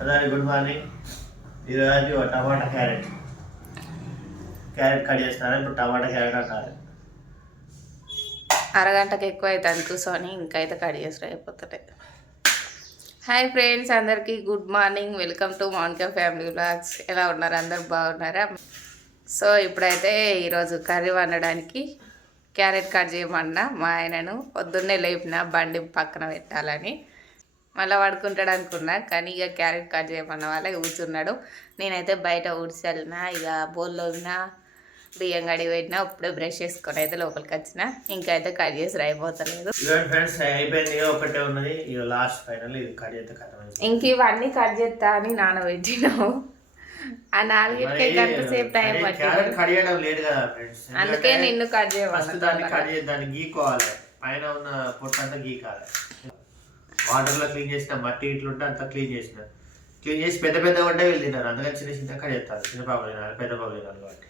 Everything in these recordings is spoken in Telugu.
అదాని గుడ్ మార్నింగ్ ఈరోజు టమాటా క్యారెట్. క్యారెట్ కట్ చేస్తాను ఇప్పుడు టమాటా క్యారెట్ అంటారు. అరగంటకు ఎక్కువ అవుతుంది కూర్చొని ఇంకా అయితే కట్ చేసి అయిపోతుంది హాయ్ ఫ్రెండ్స్ అందరికీ good morning welcome to Mounika family vlogs ఎలా ఉన్నారు? అందరు బాగున్నారా? సో ఇప్పుడైతే ఈరోజు కర్రీ వండడానికి క్యారెట్ కట్ చేయమన్నా మా ఆయనను. పొద్దున్నే లేపిన బండి పక్కన పెట్టాలని. మళ్ళీ పడుకుంటాడు అనుకున్నా కానీ ఇక క్యారెట్ కట్ చేయమన్న వాళ్ళ కూర్చున్నాడు. నేనైతే బయట ఊడ్చెళ్ళిన ఇక బోల్లో ఉన్నా బియ్యం గడి పెట్టినా ఇప్పుడే బ్రష్ చేసుకొని అయితే లోపలికి వచ్చిన. ఇంకా అయితే కట్ చేసి అయిపోతలేదు ఇవన్నీ ఫ్రెండ్స్ అయిపోయింది ఇక ఒకటే ఉన్నది. ఇక లాస్ట్ ఫైనల్ ఇది కట్ చేస్తే కథ ఇంక ఇవన్నీ కట్ చేస్తా అని నానబెట్టినావు. ఆ నాలుగిటికే గంట సేపు టైం పట్టింది. కట్ చేయడం లేదు కదా ఫ్రెండ్స్ అందుకే నిన్ను కట్ ఫస్ట్ దాన్ని కట్ చేయమన్నా చేసి దాన్ని గీకోవాలి పైన ఉన్న గీకాలి. వాటర్లో క్లీన్ చేసిన మట్టి ఇట్లా ఉంటే అంతా క్లీన్ చేసిన. క్లీన్ చేసి పెద్ద పెద్ద ఉంటే వీళ్ళు తిన్నారు అందుకని చిన్న చిన్న కట్ చేస్తారు. చిన్న పాప తినాలి పెద్ద పాప తినాలి కాబట్టి.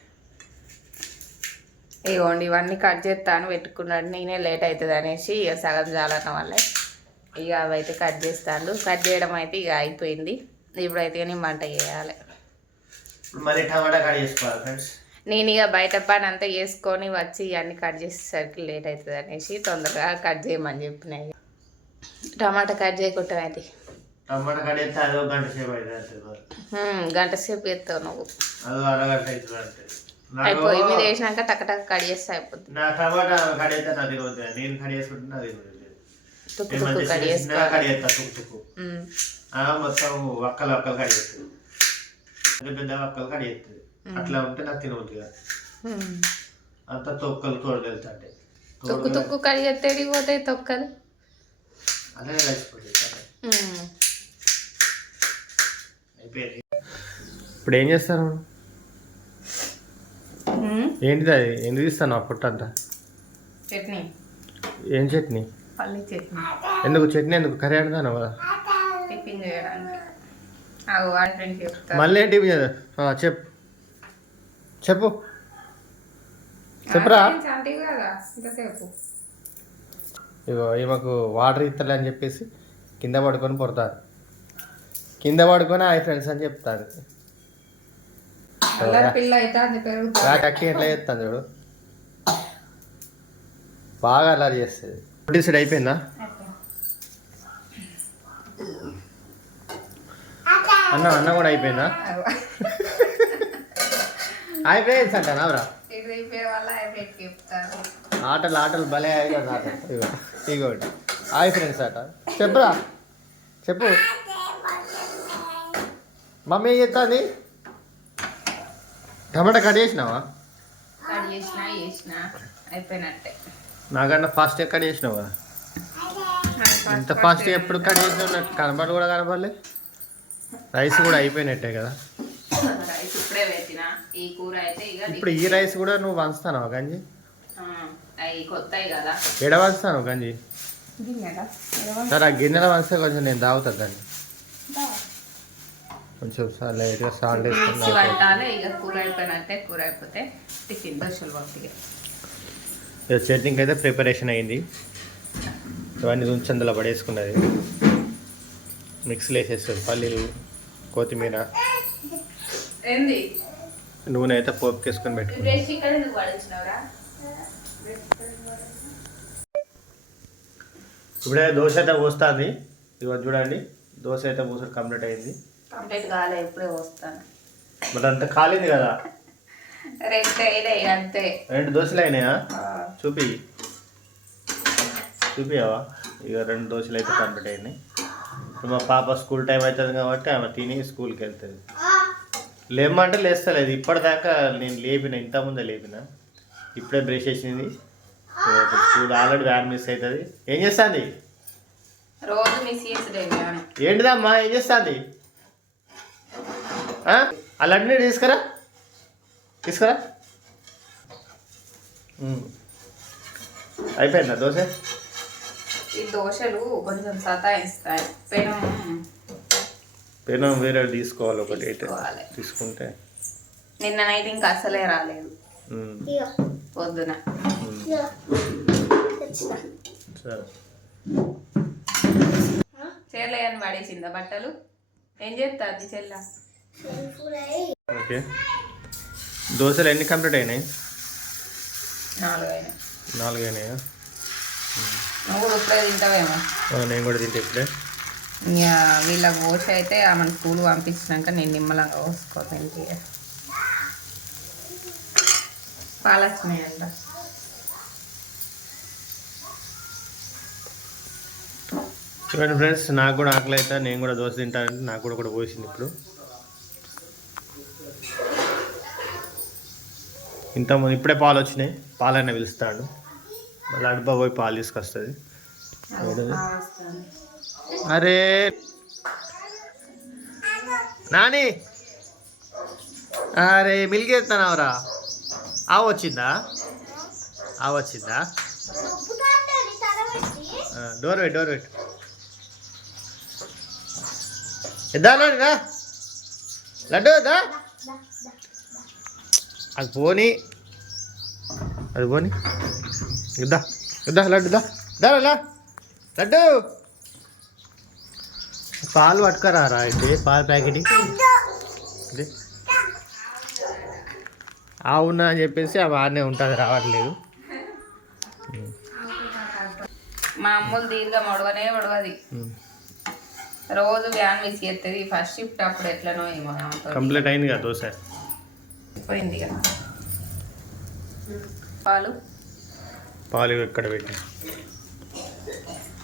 ఇగోండి ఇవన్నీ కట్ చేస్తాను పెట్టుకున్నాడు. నేనే లేట్ అవుతుంది అనేసి ఇక సగం జాలన్న వల్లే ఇక అవి అయితే కట్ చేస్తాను కట్ చేయడం అయితే ఇక అయిపోయింది. ఇప్పుడైతే నేను వంట చేయాలి. ఇప్పుడు మళ్ళీ టమాటా కట్ చేసుకోవాలి ఫ్రెండ్స్. నేను ఇక బయట పని అంతా చేసుకొని వచ్చి ఇవన్నీ కట్ చేసేసరికి లేట్ అవుతుంది అనేసి తొందరగా కట్ చేయమని చెప్పిన ఇక. టమాటా కట్ చేయకుండా అది టమాటా కట్ చేస్తే అదో గంట సేపు అవుతుంది గంట సేపు ఎత్తావు నువ్వు. అదో అరగంట అవుతుంది అయిపోయి మీద వేసినాక టక టక కట్ చేస్తే అయిపోతుంది నా టమాటా కట్ చేస్తే నాకు తెలియదు. నేను కట్ చేసుకుంటే నాకు తెలియదు. తుక్కు తుక్కు కట్ చేస్తా తుక్కు తుక్కు. మొత్తం ఒక్కలు ఒక్కలు కట్ చేస్తుంది పెద్ద పెద్ద ఒక్కలు కట్ చేస్తుంది అట్లా ఉంటే నాకు తినవద్దు. హ్మ్. అంతా తొక్కలు తోడు వెళ్తాంటే. తుక్కు తుక్కు కట్ చేస్తే పోతాయి తొక్కలు? అయిపోయింది. ఇప్పుడు ఏం చేస్తారు? హ్మ్. ఏంటిది అది? ఎందుకు ఇస్తాను ఆ పుట్టంతా? చట్నీ. ఏం చట్నీ? పల్లి చట్నీ. ఎందుకు? చట్నీ ఎందుకు? కర్రీ అంటున్నాను కదా. టిఫిన్ చేయడానికి. మళ్ళీ ఏంటి చెప్పు. చెప్పు చెప్పురా. ఈమెకు వాటర్ ఇస్తలే అని చెప్పేసి కింద పడుకొని పొడతారు కింద పడుకొని హాయ్ ఫ్రెండ్స్ అని చెప్తారు. నాకు అక్కి ఎట్లా చేస్తాను చూడు. బాగా అల్లరి చేస్తుంది. ప్రొడ్యూసర్ అయిపోయిందా? అన్న అన్న కూడా అయిపోయిందా? హాయ్ ఫ్రెండ్స్ అంటాను ఆటలు ఆటలు భలే అయిపోయింది ఇగో. ఇగోటి హాయ్ ఫ్రెండ్స్ ఆట చెప్పురా. చెప్పు. మమ్మీ ఏం చెప్తాంది టమాటా కట్ చేసినావా? కట్ చేసిన చేసిన. అయిపోయినట్టే. నాకన్నా ఫాస్ట్ కట్ చేసినావు? కదా ఇంత ఫాస్ట్ ఎప్పుడు కట్ చేసినావు? నాకు కనబడి కూడా కనబడలే. రైస్ కూడా అయిపోయినట్టే కదా. ఇప్పుడే ఈ కూర అయితే ఇక ఇప్పుడు ఈ రైస్ కూడా నువ్వు వంచుతాను గంజి? అవి కొత్తవి కదా. గంజి? సరే ఆ గిన్నెలో వంచితే కొంచెం నేను తాగుతా దాన్ని. కొంచెం సా- లైట్గా సాల్ట్ పట్టాలి ఇక కూర అయిపోయినట్టే కూర అయిపోతే టిఫిన్ దోశలు పంపిగా. ఇక చట్నీకి అయితే ప్రిపరేషన్ అయింది. ఇవన్నీ ఉంచి అందులో పడేసుకున్నది. మిక్స్లో వేసేస్తుంది పల్లీలు కొత్తిమీర. ఏంది? నూనె అయితే పోపుకేసుకొని పెట్టుకున్నాం ఇప్పుడే దోశ అయితే పోస్తుంది. ఇవన్నీ చూడండి దోశ అయితే పోస కంప్లీట్ అయింది. కంప్లీట్ కాలే ఇప్పుడే వస్తాను మరి అంత కాలింది కదా? రెండు అయినాయి అంతే. రెండు దోశలు అయినాయా? చూపి. చూపియావా? ఇక రెండు దోశలు అయితే కంప్లీట్ అయినాయి. ఇప్పుడు మా పాప స్కూల్ టైం అవుతుంది కాబట్టి ఆమె తిని స్కూల్కి వెళ్తుంది. లేమంటే లేస్తలేదు. ఇప్పటిదాకా నేను లేపిన ఇంతకుముందే లేపిన. ఇప్పుడే బ్రష్ చేసింది. స్కూల్ ఆల్రెడీ వ్యాన్ మిస్ అవుతుంది ఏం చేస్తుంది? రోజు మిస్ ఏంటిదమ్మా? ఏం చేస్తుంది? అలాంటి తీసుకురా. తీసుకురా. అయిపోయిందా దోశ? ఈ దోశలు కొంచెం సతాయిస్తాయి. పెనం పెనం వేరే తీసుకోవాలి ఒకటి అయితే. తీసుకుంటే. నిన్న నైట్ ఇంకా అసలే రాలేదు. పొద్దున. చేరలేదని పడేసిందా బట్టలు? ఏం చేస్తుంది చెల్ల? ఓకే. దోశలు ఎన్ని కంప్లీట్ అయినాయి? నాలుగు అయినా నాలుగు అయినాయా నువ్వు కూడా ఇప్పుడే తింటావేమో. నేను కూడా తింటే ఇప్పుడే. వీళ్ళ పోసి అయితే ఆమెను స్కూల్ పంపించినాక నేను నిమ్మలంగా పోసుకోను ఇంటికి పాలు వచ్చినాయంట చూడండి ఫ్రెండ్స్ నాకు కూడా ఆకలి అయితే నేను కూడా దోశ తింటానంటే నాకు కూడా ఒకటి పోసింది ఇప్పుడు. ఇంతకుముందు ఇప్పుడే పాలు వచ్చినాయి పాలైనా పిలుస్తాడు. మళ్ళీ అడుబ్బా పోయి పాలు తీసుకొస్తుంది. అరే! నాని! అరే మిల్క్ ఎత్తానవరా ఆ వచ్చిందా? ఆ వచ్చిందా? డోర్ పెట్టు డోర్ ఎద్దా రా లడ్డు దా అది పోని. అది పోని. ఇద్దా ఇద్దా లడ్డు దా దా లడ్డు. పాలు పట్టుకరా రా అయితే పాల ప్యాకెట్ ఇది. అవునా అని చెప్పేసి అవి ఆడనే ఉంటుంది రావట్లేదు. మా అమ్ములు దీర్ఘ మడవనే మడవది. రోజు వ్యాన్ మిస్ చేస్తుంది ఫస్ట్ షిఫ్ట్ అప్పుడు ఎట్లనో ఏమో. కంప్లీట్ అయింది కదా దోశ? పోయింది ఇక. పాలు? పాలు ఎక్కడ పెట్టి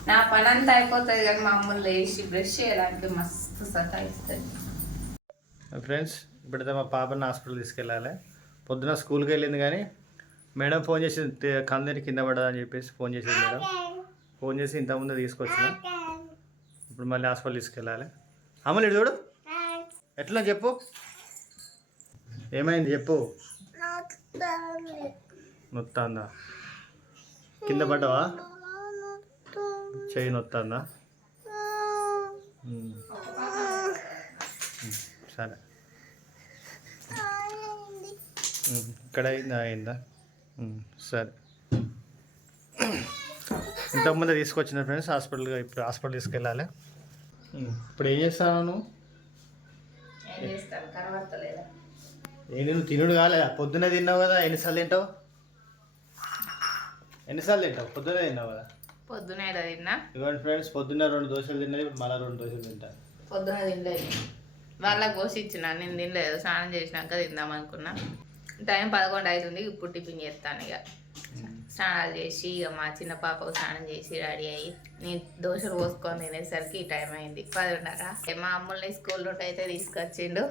నా పని అంతా అయిపోతుంది కానీ మా అమ్ములు లేచి బ్రష్ చేయాలంటే మస్తు సతాయిస్తుంది. ఫ్రెండ్స్ ఇప్పుడైతే మా పాపని హాస్పిటల్ తీసుకెళ్ళాలి. పొద్దున స్కూల్కి వెళ్ళింది కానీ మేడం ఫోన్ చేసి కందని కింద పడదని చెప్పేసి ఫోన్ చేసింది మేడం. ఫోన్ చేసి ఇంతకుముందు తీసుకొచ్చిన. ఇప్పుడు మళ్ళీ హాస్పిటల్ తీసుకెళ్ళాలి. అమ్మలు ఇటు చూడు. ఎట్లా చెప్పు? ఏమైంది చెప్పు? నొత్తాందా? కింద పడ్డావా? చెయ్యి నొత్తాందా? సరే. ఇక్కడ అయిందా? అయిందా సరే. ఇంతకుముందే తీసుకొచ్చిన ఫ్రెండ్స్ హాస్పిటల్గా ఇప్పుడు హాస్పిటల్ తీసుకెళ్ళాలి. ఇప్పుడు ఏం చేస్తాను నువ్వు? తినుడు కాలేదా పొద్దునే తిన్నావు కదా ఎన్నిసార్లు తింటావు? ఎన్నిసార్లు తింటావు? పొద్దునే తిన్నావు కదా? పొద్దున ఏదో తిన్నా? ఇవ్వండి ఫ్రెండ్స్ పొద్దున్న రెండు దోశలు తిన్నది ఇప్పుడు మళ్ళీ రెండు దోశలు తింటా. పొద్దున తినలేదు. వాళ్ళకి కోసి ఇచ్చిన నేను తినలేదు. స్నానం చేసినాక తిందాం అనుకున్నా. టైం పదకొండు అవుతుంది ఇప్పుడు టిఫిన్ చేస్తాను ఇక. స్నానాలు చేసి ఇక మా చిన్న పాపకు స్నానం చేసి రెడీ అయ్యి నేను దోశలు పోసుకొని తినేసరికి ఈ టైం అయింది. పదిన్నర. మా అమ్ముల్ని స్కూల్ నుండి అయితే తీసుకొచ్చిండు.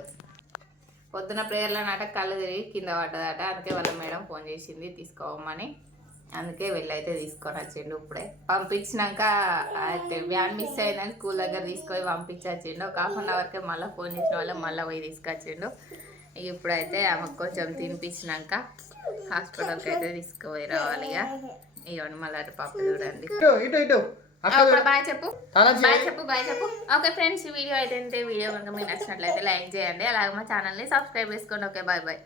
పొద్దున ప్రేయర్లో నాట కళ్ళు తిరిగి కింద పడ్డదట. అందుకే వాళ్ళ మేడం ఫోన్ చేసింది తీసుకోవమని అందుకే వెళ్ళైతే తీసుకొని వచ్చిండు ఇప్పుడే. పంపించినాక అయితే వ్యాన్ మిస్ అయిందని స్కూల్ దగ్గర తీసుకొని పంపించచ్చిండు ఒక హాఫ్ అన్ అవర్కే మళ్ళీ ఫోన్ చేసిన వాళ్ళ మళ్ళీ పోయి తీసుకొచ్చిండు. ఇప్పుడైతే ఆమెకు కొంచెం తినిపించినాక హాస్పిటల్కి అయితే తీసుకుపోయి రావాలి ఇక ఇవ్వండి మళ్ళీ పాప చూడండి. బాయ్ చెప్పు. బాయ్ చెప్పు బాయ్ చెప్పు. ఓకే ఫ్రెండ్స్ ఈ వీడియో అయితే. వీడియో కనుక మీకు నచ్చినట్లయితే లైక్ చేయండి. అలాగే మా ఛానల్ని సబ్స్క్రైబ్ చేసుకోండి. Okay bye bye.